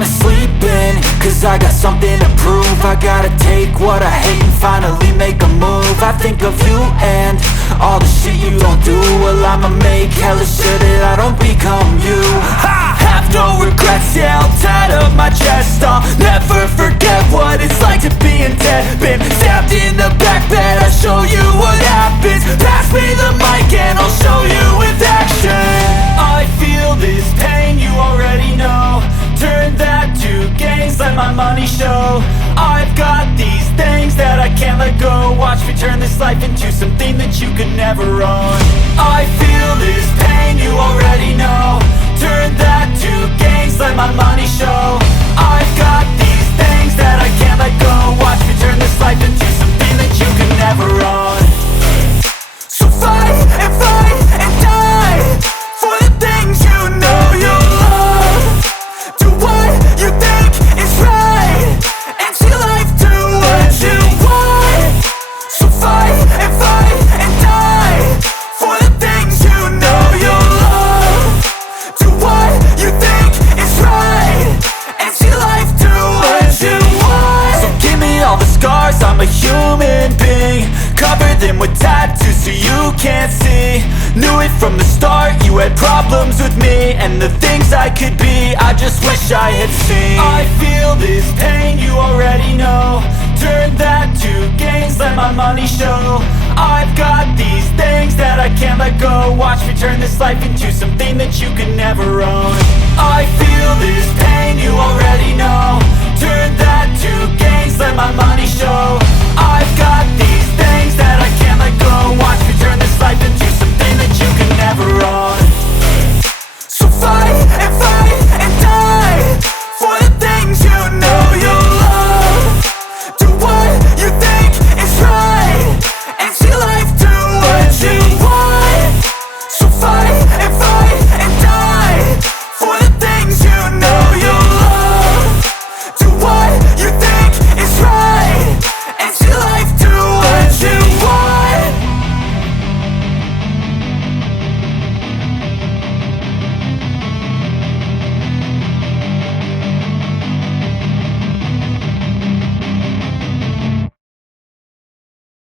wanna sleep in, cause I got something to prove. I gotta take what I hate and finally make a move. I think of you and all the shit you don't do. Well, I'ma make hella sure that I don't become you. I have no regrets, yeah, I'll tie up my chest. I'll never forget what it's like to be in debt. Been stabbed in the back bed, I'll show you what happens. Pass me the mic and I'll show you with action. I feel this pain, you already know. Turn that to gains, let my money show. I've got these things that I can't let go. Watch me turn this life into something that you could never own. I feel this pain, you already know. Turn that to gains, let my money show. I've got these things that I can't let go. Watch me turn this life into something that you could never own. So fight and die for the things you know you love. Do what you think is right and see life do what you want. So fight and die for the things you know you love. Do what you think is right and see life do what you want. So give me all the scars, I'm a human being. Cover them with tattoos so you can't see. Knew it from the start, you had problems with me and the things I could be, I just wish I had seen. I feel this pain, you already know. Turn that to gains, let my money show. I've got these things that I can't let go. Watch me turn this life into something that you could never own. I feel this pain, you already know. Turn that to gains, let my money show.